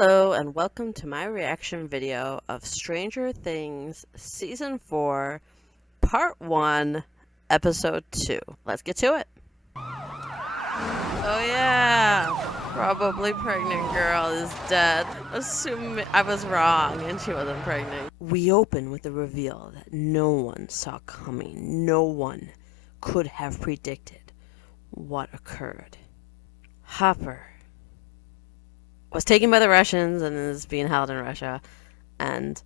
Hello and welcome to my reaction video of Stranger Things Season 4, Part 1, Episode 2. Let's get to it. Oh yeah, probably pregnant girl is dead. Assume I was wrong and she wasn't pregnant. We open with a reveal that no one saw coming. No one could have predicted what occurred. Hopper was taken by the Russians and is being held in Russia. And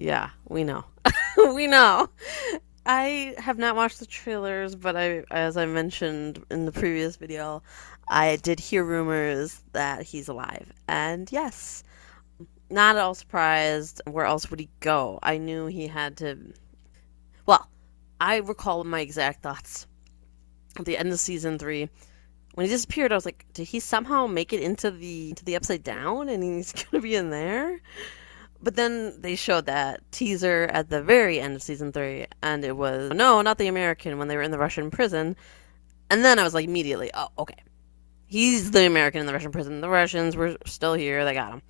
yeah, we know. We know. I have not watched the trailers, but as I mentioned in the previous video, I did hear rumors that he's alive. And yes, not at all surprised. Where else would he go? I knew he had to. Well, I recall my exact thoughts at the end of season 3. When he disappeared, I was like, did he somehow make it into the Upside Down and he's gonna be in there? But then they showed that teaser at the very end of season 3, and it was, no, not the American, when they were in the Russian prison. And then I was like, immediately, oh, okay. He's the American in the Russian prison. The Russians were still here. They got him.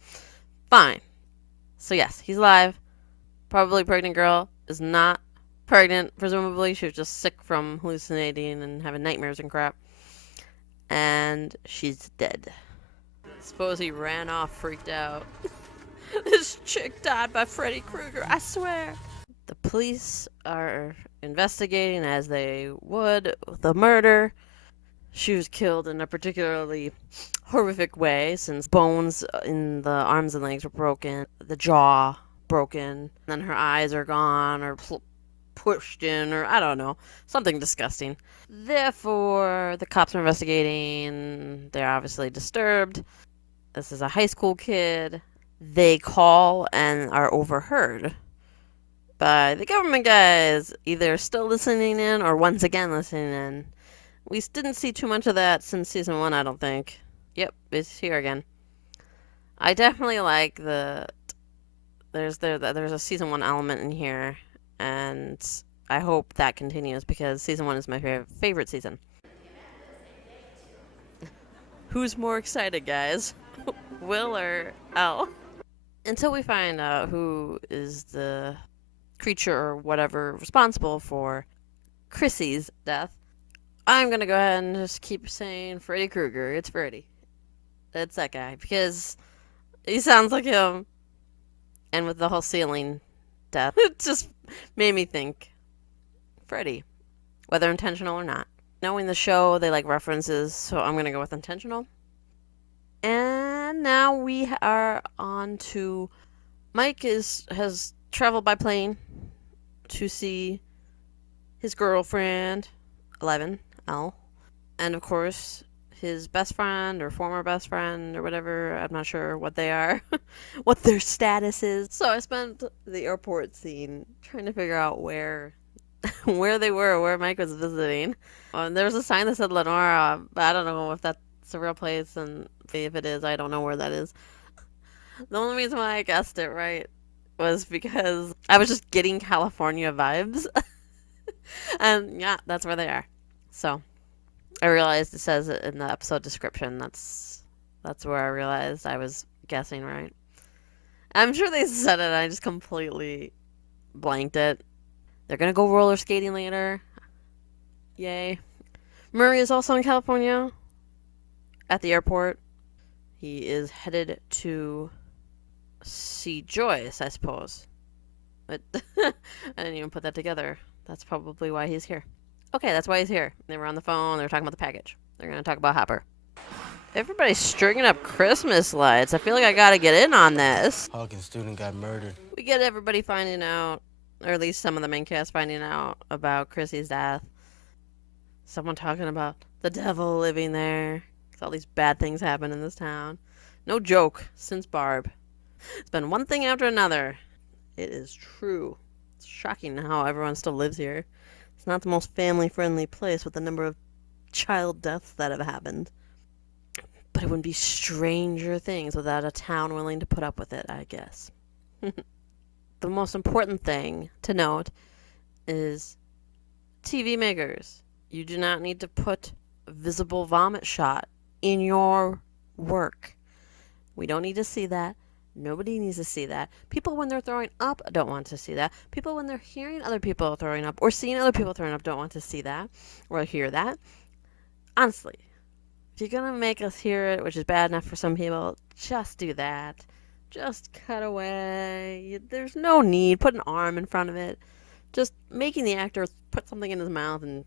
Fine. So yes, he's alive. Probably pregnant girl is not pregnant, presumably. She was just sick from hallucinating and having nightmares and crap. And she's dead. Suppose he ran off freaked out. This chick died by Freddy Krueger, I swear. The police are investigating, as they would, the murder. She was killed in a particularly horrific way, since bones in the arms and legs were broken, the jaw broken, then her eyes are gone, or pushed in, or I don't know, something disgusting. Therefore, the cops are investigating. They're obviously disturbed. This is a high school kid. They call and are overheard by the government guys, either still listening in or once again listening in. We didn't see too much of that since season 1, I don't think. Yep, it's here again. I definitely like there's a season 1 element in here, and I hope that continues because season 1 is my favorite season. Who's more excited, guys? Will or Elle? Until we find out who is the creature or whatever responsible for Chrissy's death, I'm gonna go ahead and just keep saying Freddy Krueger. It's Freddy. It's that guy, because he sounds like him. And with the whole ceiling death, it just made me think Freddy, whether intentional or not. Knowing the show, they like references, so I'm gonna go with intentional. And now we are on to Mike has traveled by plane to see his girlfriend, 11, Elle, and of course his best friend or former best friend or whatever. I'm not sure what they are, what their status is. So I spent the airport scene trying to figure out where they were, where Mike was visiting. There was a sign that said Lenora, but I don't know if that's a real place, and if it is, I don't know where that is. The only reason why I guessed it right was because I was just getting California vibes. And yeah, that's where they are. So I realized it says it in the episode description. That's where I realized I was guessing right. I'm sure they said it, I just completely blanked it. They're gonna go roller skating later. Yay. Murray is also in California at the airport. He is headed to see Joyce, I suppose. But I didn't even put that together. That's probably why he's here. Okay, that's why he's here. They were on the phone. They were talking about the package. They're going to talk about Hopper. Everybody's stringing up Christmas lights. I feel like I got to get in on this. Hawkins student got murdered. We get everybody finding out, or at least some of the main cast finding out about Chrissy's death. Someone talking about the devil living there. All these bad things happen in this town. No joke, since Barb. It's been one thing after another. It is true. It's shocking how everyone still lives here. It's not the most family-friendly place with the number of child deaths that have happened. But it wouldn't be Stranger Things without a town willing to put up with it, I guess. The most important thing to note is TV makers. You do not need to put a visible vomit shot in your work. We don't need to see that. Nobody needs to see that. People, when they're throwing up, don't want to see that. People, when they're hearing other people throwing up or seeing other people throwing up, don't want to see that or hear that. Honestly, if you're going to make us hear it, which is bad enough for some people, just do that. Just cut away. There's no need. Put an arm in front of it. Just making the actor put something in his mouth and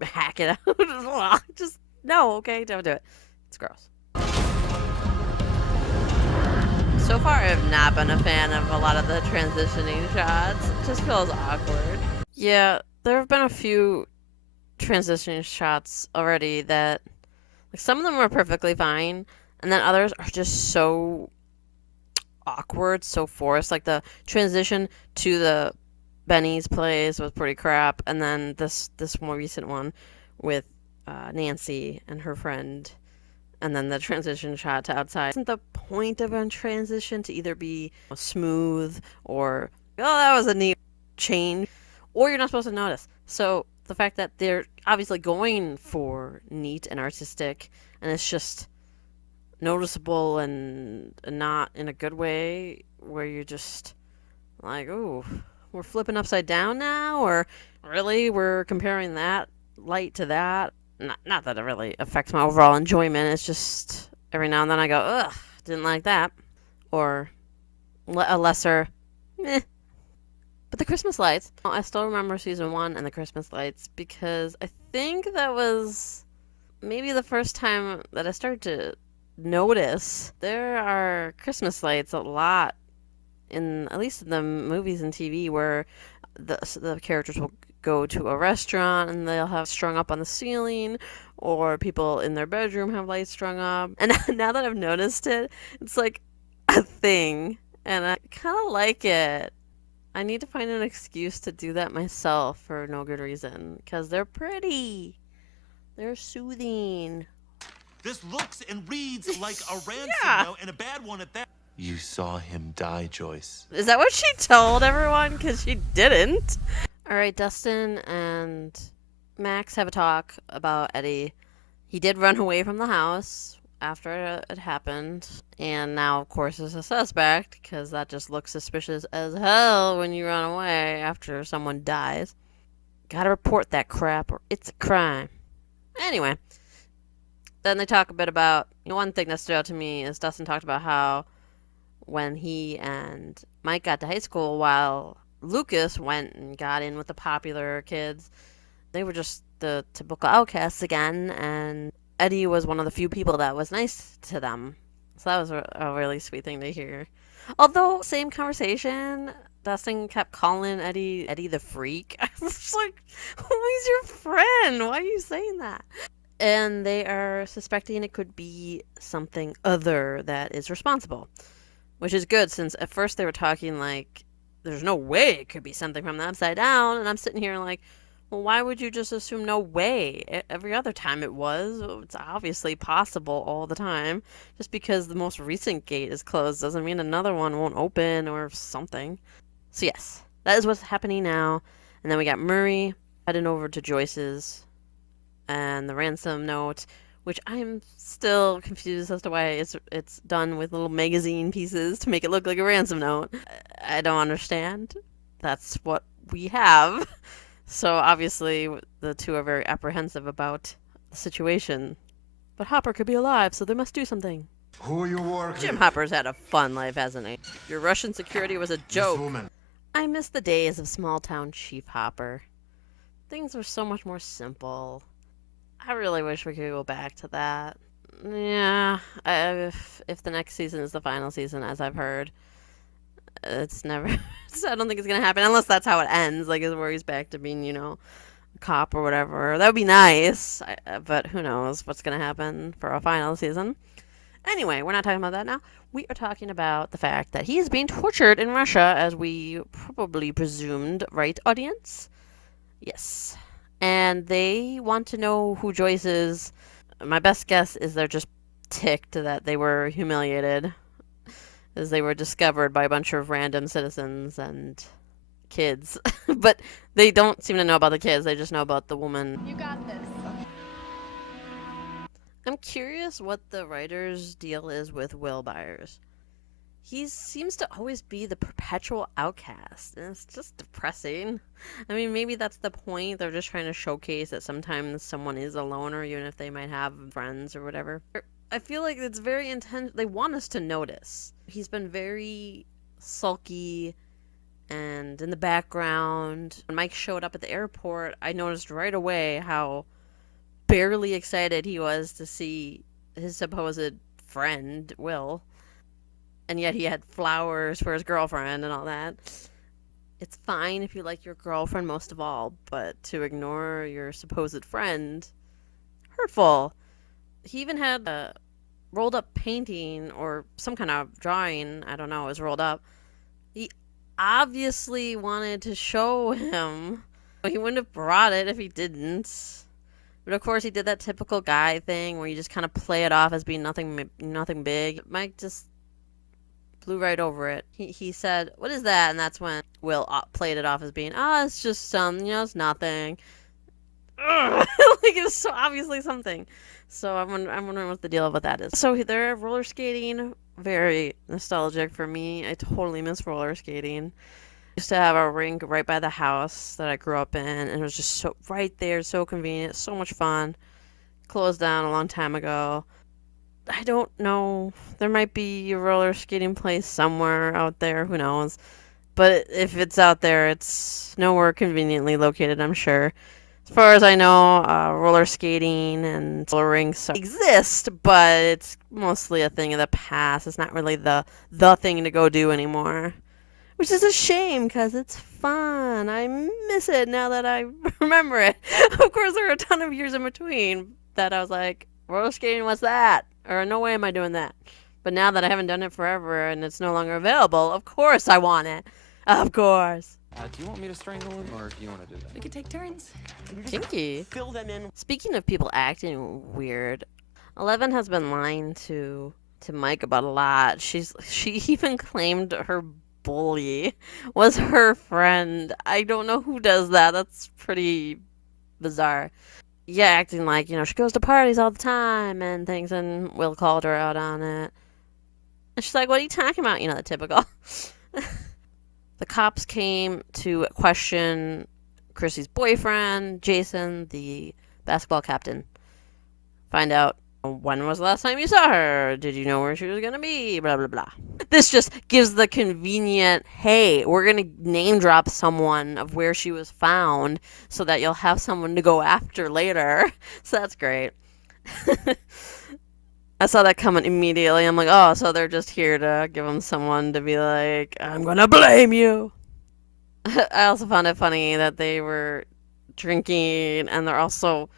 hack it out. Just, no, okay? Don't do it. It's gross. So far, I've not been a fan of a lot of the transitioning shots. It just feels awkward. Yeah, there have been a few transitioning shots already that, like, some of them are perfectly fine, and then others are just so awkward, so forced. Like the transition to the Benny's place was pretty crap, and then this more recent one with Nancy and her friend. And then the transition shot to outside. Isn't the point of a transition to either be smooth or, oh, that was a neat change, or you're not supposed to notice. So the fact that they're obviously going for neat and artistic, and it's just noticeable and not in a good way, where you're just like, ooh, we're flipping upside down now, or really we're comparing that light to that. Not that it really affects my overall enjoyment. It's just every now and then I go, ugh, didn't like that. Or a lesser, meh. But the Christmas lights, I still remember season 1 and the Christmas lights, because I think that was maybe the first time that I started to notice there are Christmas lights a lot, at least in the movies and TV, where the characters will go to a restaurant and they'll have strung up on the ceiling, or people in their bedroom have lights strung up. And now that I've noticed it, it's like a thing, and I kind of like it. I need to find an excuse to do that myself for no good reason, because they're pretty. They're soothing. This looks and reads like a ransom note, and a bad one at that. You saw him die, Joyce. Is that what she told everyone? Because she didn't. All right, Dustin and Max have a talk about Eddie. He did run away from the house after it happened, and now, of course, is a suspect, because that just looks suspicious as hell when you run away after someone dies. Gotta report that crap, or it's a crime. Anyway, then they talk a bit about, one thing that stood out to me is Dustin talked about how when he and Mike got to high school, while Lucas went and got in with the popular kids, they were just the typical outcasts again, and Eddie was one of the few people that was nice to them. So that was a really sweet thing to hear. Although, same conversation, Dustin kept calling Eddie the freak. I was like, oh, he's your friend. Why are you saying that? And they are suspecting it could be something other that is responsible, which is good, since at first they were talking like, there's no way it could be something from the upside down, and I'm sitting here like, well, why would you just assume no way? Every other time it was. It's obviously possible all the time. Just because the most recent gate is closed doesn't mean another one won't open or something. So yes, that is what's happening now. And then we got Murray heading over to Joyce's and the ransom note, which I am still confused as to why it's done with little magazine pieces to make it look like a ransom note. I don't understand. That's what we have. So obviously the two are very apprehensive about the situation. But Hopper could be alive, so they must do something. Who you work? Jim Hopper's had a fun life, hasn't he? Your Russian security was a joke. I miss the days of small-town Chief Hopper. Things were so much more simple. I really wish we could go back to that. Yeah, if the next season is the final season, as I've heard, it's never... I don't think it's going to happen, unless that's how it ends, like, where he's back to being, a cop or whatever. That would be nice, but who knows what's going to happen for a final season. Anyway, we're not talking about that now. We are talking about the fact that he is being tortured in Russia, as we probably presumed, right, audience? Yes. And they want to know who Joyce is. My best guess is they're just ticked that they were humiliated, as they were discovered by a bunch of random citizens and kids. But they don't seem to know about the kids. They just know about the woman. You got this. I'm curious what the writer's deal is with Will Byers. He seems to always be the perpetual outcast, and it's just depressing. I mean, maybe that's the point. They're just trying to showcase that sometimes someone is a loner, even if they might have friends or whatever. I feel like it's very intense. They want us to notice. He's been very sulky and in the background. When Mike showed up at the airport, I noticed right away how barely excited he was to see his supposed friend, Will. And yet he had flowers for his girlfriend and all that. It's fine if you like your girlfriend most of all, but to ignore your supposed friend, hurtful. He even had a rolled up painting or some kind of drawing, I don't know, it was rolled up. He obviously wanted to show him. He wouldn't have brought it if he didn't. But of course, he did that typical guy thing where you just kind of play it off as being nothing big. Mike just blew right over it. He said, "What is that?" And that's when Will played it off as being, it's just it's nothing. Like, it's so obviously something. So I'm wondering what the deal with that is. So they're roller skating. Very nostalgic for me. I totally miss roller skating. I used to have a rink right by the house that I grew up in, and it was just so right there, so convenient, so much fun. Closed down a long time ago. I don't know. There might be a roller skating place somewhere out there. Who knows? But if it's out there, it's nowhere conveniently located, I'm sure. As far as I know, roller skating and roller rinks exist, but it's mostly a thing of the past. It's not really the thing to go do anymore. Which is a shame, because it's fun. I miss it now that I remember it. Of course, there are a ton of years in between that I was like, roller skating, what's that? Or no way am I doing that. But now that I haven't done it forever and it's no longer available, of course I want it. Of course. Do you want me to strangle him, or do you want to do that? We could take turns. Kinky. Fill them in. Speaking of people acting weird, Eleven has been lying to Mike about a lot. She even claimed her bully was her friend. I don't know who does that. That's pretty bizarre. Yeah, acting like, she goes to parties all the time and things, and Will called her out on it. And she's like, what are you talking about? The typical. The cops came to question Chrissy's boyfriend, Jason, the basketball captain. Find out, when was the last time you saw her? Did you know where she was going to be? Blah, blah, blah. This just gives the convenient, hey, we're going to name drop someone of where she was found so that you'll have someone to go after later. So that's great. I saw that coming immediately. I'm like, oh, so they're just here to give them someone to be like, I'm going to blame you. I also found it funny that they were drinking and they're also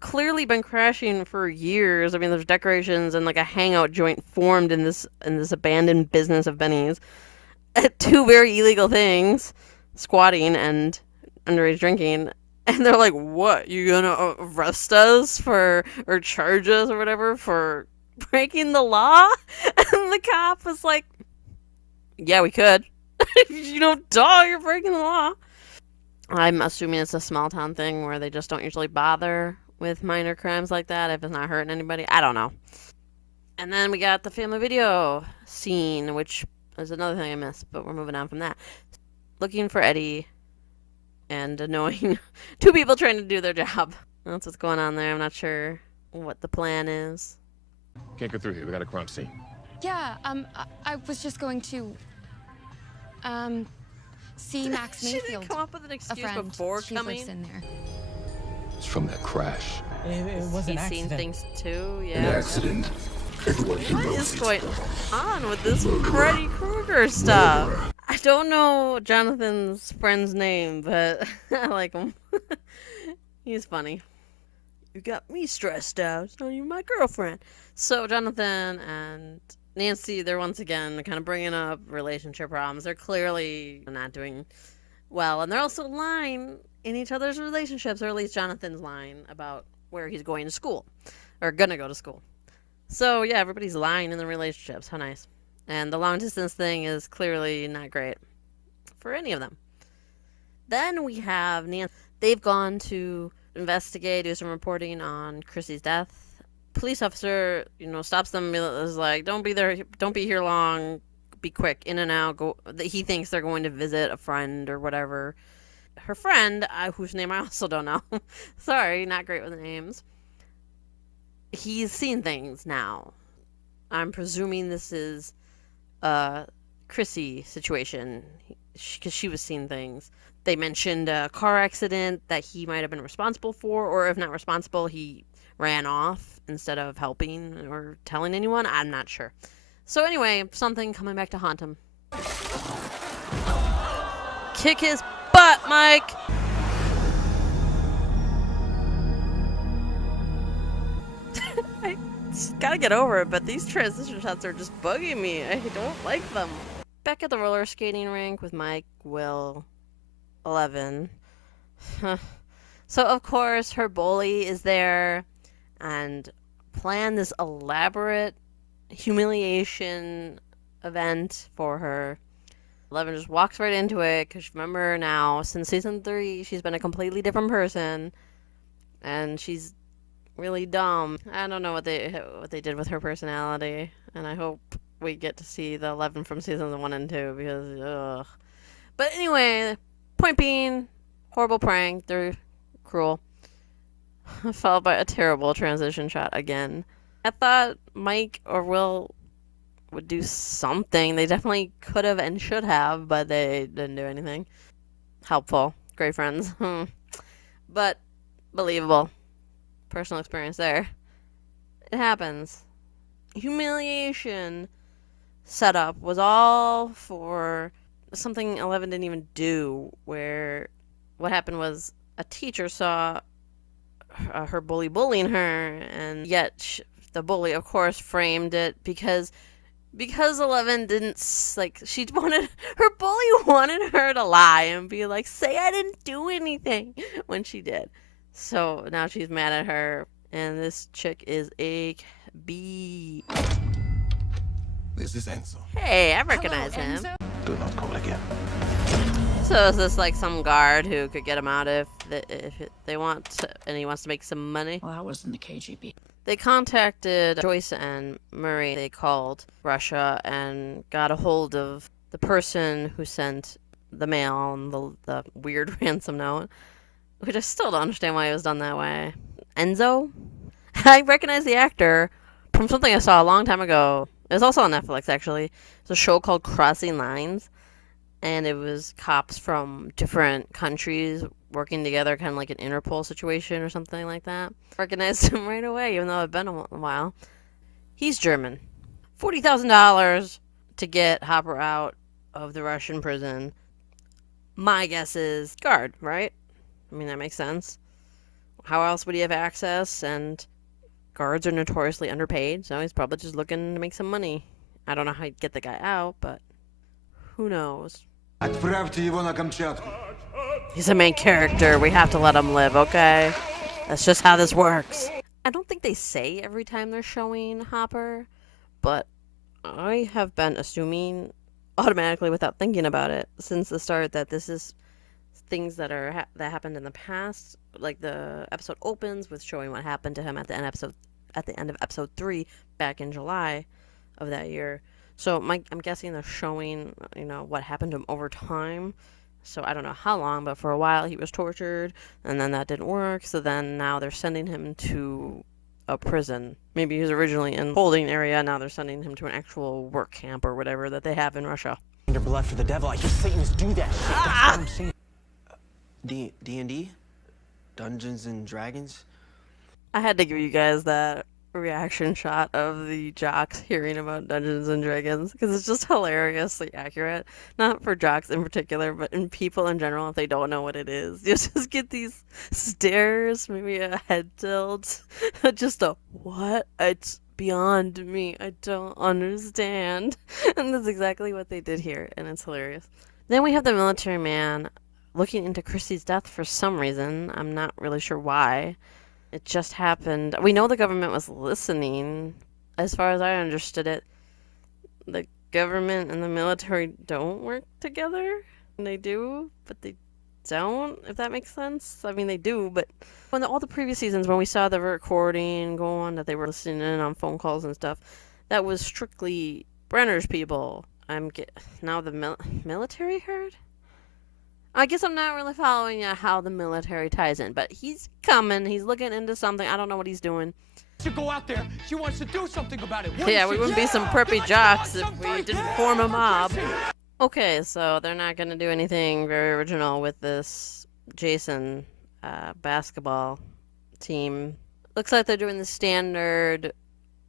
clearly been crashing for years. I mean, there's decorations and like a hangout joint formed in this abandoned business of Benny's. Two very illegal things, squatting and underage drinking. And they're like, what? You gonna arrest us or charge us or whatever for breaking the law? And the cop was like, yeah, we could. Duh, you're breaking the law. I'm assuming it's a small town thing where they just don't usually bother with minor crimes like that if it's not hurting anybody. I don't know. And then we got the family video scene, which is another thing I missed, but we're moving on from that. Looking for Eddie and annoying two people trying to do their job. That's what's going on there. I'm not sure what the plan is. Can't go through here. We got a crime scene. Yeah, I was just going to, see Max She Mayfield. didn't come up with an A excuse friend. before She coming. lives in there. It's from that crash. It was an He's seen accident. things too, An yeah. accident. Everyone who What knows is it. going on with this Freddy Krueger stuff? I don't know Jonathan's friend's name, but I like him. He's funny. You got me stressed out, so you're my girlfriend. So Jonathan and Nancy, they're once again kind of bringing up relationship problems. They're clearly not doing well, and they're also lying in each other's relationships, or at least Jonathan's lying about where he's going to school, or gonna go to school. So yeah, everybody's lying in the relationships. How nice. And the long distance thing is clearly not great for any of them. Then we have Nancy. They've gone to investigate, do some reporting on Chrissy's death. Police officer, stops them and is like, don't be here long, be quick, in and out, go. He thinks they're going to visit a friend or whatever. Her friend, whose name I also don't know, sorry, not great with names, he's seen things now. I'm presuming this is a Chrissy situation, because she was seeing things. They mentioned a car accident that he might have been responsible for, or if not responsible, he ran off instead of helping or telling anyone. I'm not sure. So anyway, something coming back to haunt him. Kick his butt, Mike! I just gotta get over it, but these transition shots are just bugging me. I don't like them. Back at the roller skating rink with Mike, Will, 11. So, of course, her bully is there and planned this elaborate humiliation event for her. 11 just walks right into it, because remember now, since season 3, she's been a completely different person, and she's really dumb. I don't know what they did with her personality, and I hope we get to see the 11 from seasons 1 and 2, because, ugh. But anyway, point being, horrible prank. They're cruel. Followed by a terrible transition shot again. I thought Mike or Will would do something. They definitely could have and should have, but they didn't do anything. Helpful. Great friends. But believable. Personal experience there. It happens. Humiliation setup was all for something 11 didn't even do, where what happened was a teacher saw her bully bullying her, and yet the bully, of course, framed it because 11 didn't, she wanted, her bully wanted her to lie and be like, say I didn't do anything, when she did. So now she's mad at her, and this chick is a B. This is Enzo. Hey, I recognize him. Do not call again. So is this like some guard who could get him out if they want to, and he wants to make some money? Well, I was in the KGB. They contacted Joyce and Murray. They called Russia and got a hold of the person who sent the mail and the weird ransom note, which I still don't understand why it was done that way. Enzo? I recognize the actor from something I saw a long time ago. It was also on Netflix, actually. It's a show called Crossing Lines, and it was cops from different countries working together, kind of like an Interpol situation or something like that. Recognized him right away, even though it'd been a while. He's German. $40,000 to get Hopper out of the Russian prison. My guess is guard, right? I mean, that makes sense. How else would he have access? And guards are notoriously underpaid, so he's probably just looking to make some money. I don't know how he'd get the guy out, but who knows? Отправьте его на Камчатку. He's a main character. We have to let him live, okay? That's just how this works. I don't think they say every time they're showing Hopper, but I have been assuming automatically without thinking about it since the start that this is things that are that happened in the past. Like the episode opens with showing what happened to him at the end of episode 3 back in July of that year. So I'm guessing they're showing, what happened to him over time. So I don't know how long, but for a while he was tortured, and then that didn't work. So then now they're sending him to a prison. Maybe he was originally in holding area. Now they're sending him to an actual work camp or whatever that they have in Russia. Under blood for the devil. I hear Satanists do that shit. That's what I'm saying. D&D? Dungeons and Dragons? I had to give you guys that reaction shot of the jocks hearing about Dungeons and Dragons because it's just hilariously accurate. Not for jocks in particular, but in people in general if they don't know what it is. You just get these stares, maybe a head tilt, just a what? It's beyond me. I don't understand. And that's exactly what they did here, and it's hilarious. Then we have the military man looking into Chrissy's death for some reason. I'm not really sure why. It just happened. We know the government was listening. As far as I understood it, the government and the military don't work together. And they do, but they don't, if that makes sense. I mean, they do, but when all the previous seasons, when we saw the recording go on that they were listening in on phone calls and stuff, that was strictly Brenner's people. Now the military heard? I guess I'm not really following how the military ties in, but he's coming. He's looking into something. I don't know what he's doing. To go out there, she wants to do something about it. Yeah, we wouldn't be some preppy jocks if we didn't form a mob. Okay, so they're not going to do anything very original with this Jason basketball team. Looks like they're doing the standard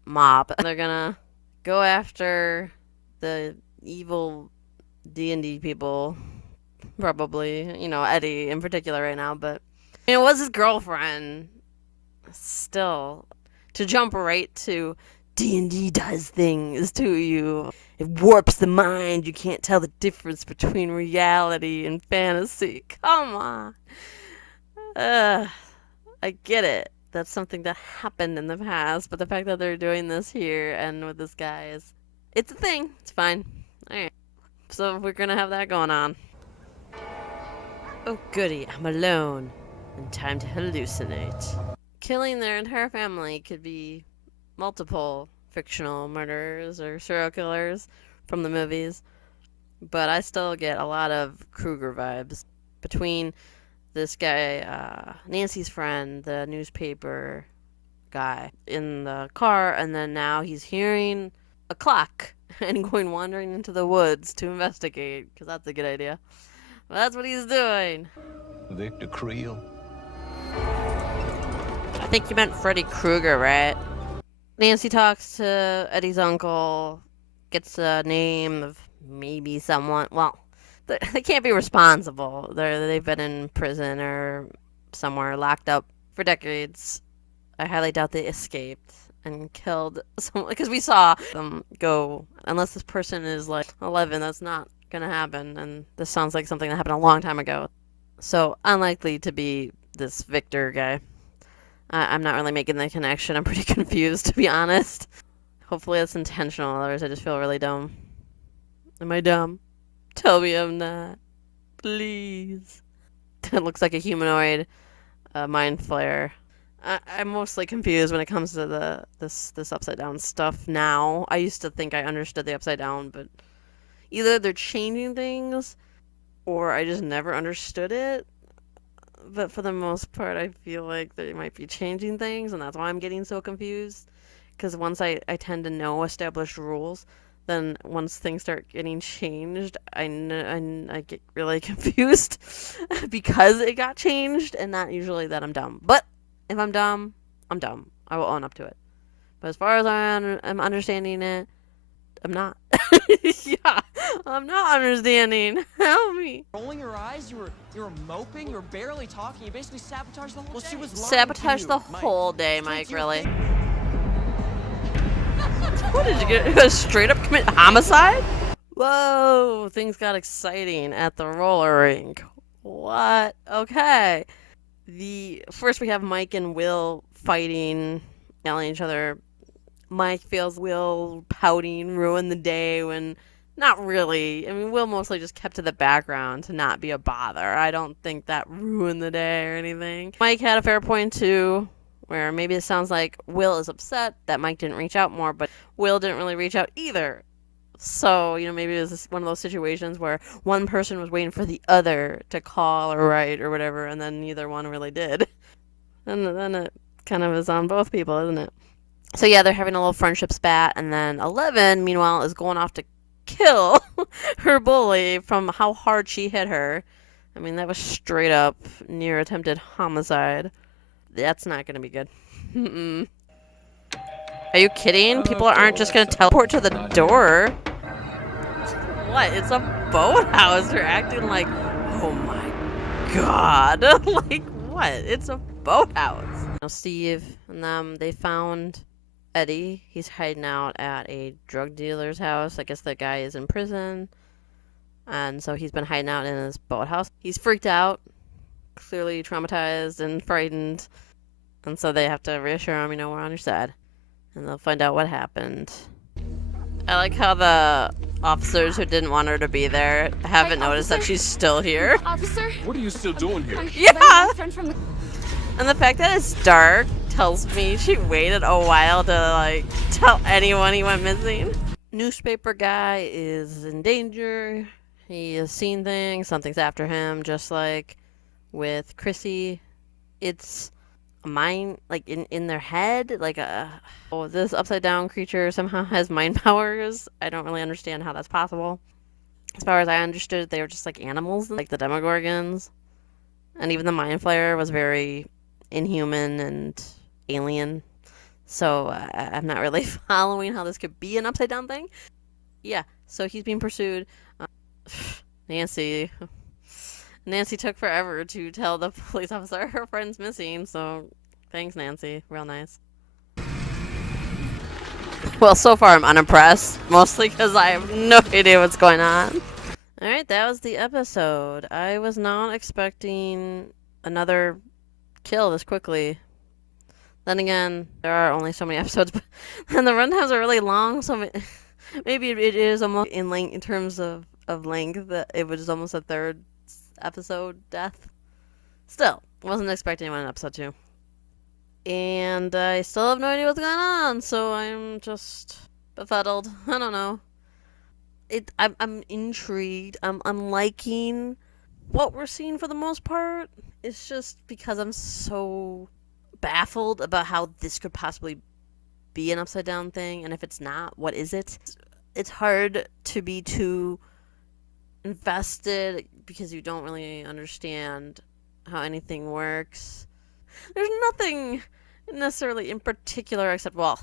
mob. They're going to go after the evil D&D people. Probably, you know, Eddie in particular right now, but it was his girlfriend. Still, to jump right to D&D does things to you. It warps the mind. You can't tell the difference between reality and fantasy. Come on. I get it. That's something that happened in the past, but the fact that they're doing this here and with this guy it's a thing. It's fine. Alright. So we're gonna have that going on. Oh goody, I'm alone. And time to hallucinate. Killing their entire family could be multiple fictional murderers or serial killers from the movies. But I still get a lot of Krueger vibes. Between this guy, Nancy's friend, the newspaper guy, in the car, and then now he's hearing a clock and going wandering into the woods to investigate, because that's a good idea. Well, that's what he's doing. Victor Creel. I think you meant Freddy Krueger, right? Nancy talks to Eddie's uncle, gets a name of maybe someone. Well, they can't be responsible. They've been in prison or somewhere locked up for decades. I highly doubt they escaped and killed someone, because we saw them go. Unless this person is like 11, that's not gonna happen, and this sounds like something that happened a long time ago. So unlikely to be this Victor guy. I'm not really making the connection. I'm pretty confused, to be honest. Hopefully it's intentional, otherwise I just feel really dumb. Am I dumb? Tell me I'm not. Please. It looks like a humanoid mind flare. I'm mostly confused when it comes to this upside down stuff now. I used to think I understood the upside down, but either they're changing things or I just never understood it. But for the most part, I feel like they might be changing things, and that's why I'm getting so confused. Because once I tend to know established rules, then once things start getting changed, I get really confused because it got changed, and not usually that I'm dumb. But if I'm dumb, I'm dumb. I will own up to it. But as far as I'm understanding it, I'm not. Yeah, I'm not understanding. Help me. Rolling your eyes, you were moping, you were barely talking, you basically sabotaged the whole day. She was lying Sabotage to the you, Mike. whole day, Straight Mike, to your really. face. What did you get? You guys straight up commit homicide? Whoa, things got exciting at the roller rink. What? Okay. First we have Mike and Will fighting, yelling at each other. Mike feels Will pouting, ruin the day, when not really. I mean, Will mostly just kept to the background to not be a bother. I don't think that ruined the day or anything. Mike had a fair point too, where maybe it sounds like Will is upset that Mike didn't reach out more, but Will didn't really reach out either. So, maybe it was one of those situations where one person was waiting for the other to call or write or whatever, and then neither one really did. And then it kind of is on both people, isn't it? So yeah, they're having a little friendship spat, and then 11, meanwhile, is going off to kill her bully from how hard she hit her. I mean, that was straight up near attempted homicide. That's not going to be good. Mm-mm. Are you kidding? People aren't just going to teleport to the door. What? It's a boathouse. They're acting like, oh my god. Like, what? It's a boathouse. Steve and them, they found Eddie. He's hiding out at a drug dealer's house. I guess the guy is in prison. And so he's been hiding out in his boathouse. He's freaked out, clearly traumatized and frightened. And so they have to reassure him, we're on your side. And they'll find out what happened. I like how the officers who didn't want her to be there haven't Hi, noticed that officer. she's still here. Officer? What are you still doing here? Yeah. My friend from the... And the fact that it's dark tells me she waited a while to, like, tell anyone he went missing. Newspaper guy is in danger. He has seen things. Something's after him, just like with Chrissy. It's a mind, like, in their head. Like, this upside-down creature somehow has mind powers. I don't really understand how that's possible. As far as I understood, they were just, like, animals, like the Demogorgons. And even the Mind Flayer was very inhuman and alien. So I'm not really following how this could be an upside down thing. Yeah, so he's being pursued. Nancy took forever to tell the police officer her friend's missing, so thanks, Nancy. Real nice. Well, so far I'm unimpressed, mostly because I have no idea what's going on. Alright, that was the episode. I was not expecting another kill this quickly. Then again, there are only so many episodes, and the runtimes are really long, so maybe it is almost in length, in terms of length, that it was almost a third episode death. Still, wasn't expecting one in episode 2. And I still have no idea what's going on, so I'm just befuddled. I don't know. I'm intrigued. I'm liking what we're seeing for the most part. It's just because I'm so baffled about how this could possibly be an upside down thing, and if it's not, what is it? It's hard to be too invested because you don't really understand how anything works. There's nothing necessarily in particular except, well,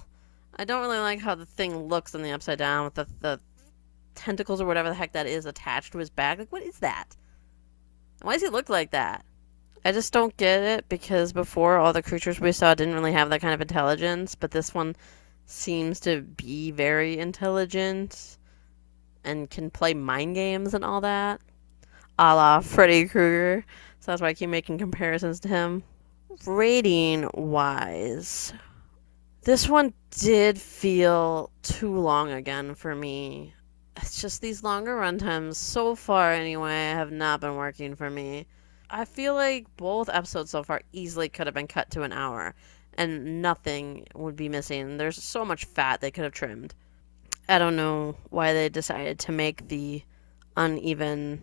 I don't really like how the thing looks on the upside down with the tentacles or whatever the heck that is attached to his back. Like, what is that? Why does he look like that? I just don't get it, because before all the creatures we saw didn't really have that kind of intelligence, but this one seems to be very intelligent and can play mind games and all that, a la Freddy Krueger. So that's why I keep making comparisons to him. Rating wise, this one did feel too long again for me. It's just these longer runtimes, so far anyway, have not been working for me. I feel like both episodes so far easily could have been cut to an hour, and nothing would be missing. There's so much fat they could have trimmed. I don't know why they decided to make the uneven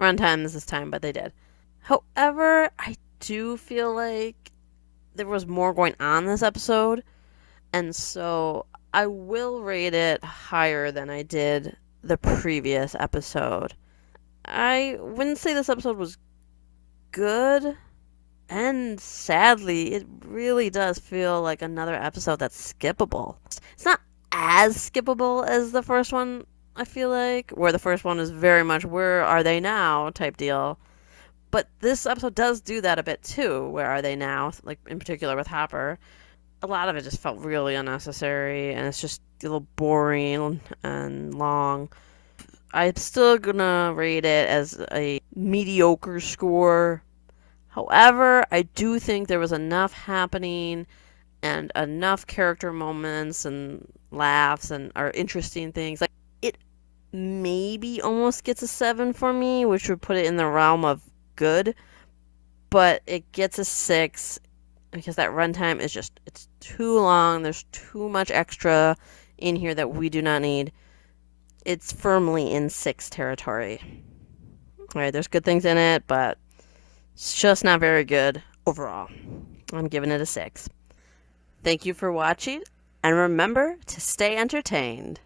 runtimes this time, but they did. However, I do feel like there was more going on this episode, and so I will rate it higher than I did the previous episode. I wouldn't say this episode was good, and sadly, it really does feel like another episode that's skippable. It's not as skippable as the first one, I feel like, where the first one is very much where are they now type deal. But this episode does do that a bit too. Where are they now? Like, in particular with Hopper. A lot of it just felt really unnecessary, and it's just a little boring and long. I'm still gonna rate it as a mediocre score. However, I do think there was enough happening and enough character moments and laughs and or interesting things. Like, it maybe almost gets a 7 for me, which would put it in the realm of good, but it gets a 6 because that runtime is just, it's too long. There's too much extra in here that we do not need. It's firmly in 6 territory. Alright, there's good things in it, but it's just not very good overall. I'm giving it a 6. Thank you for watching, and remember to stay entertained.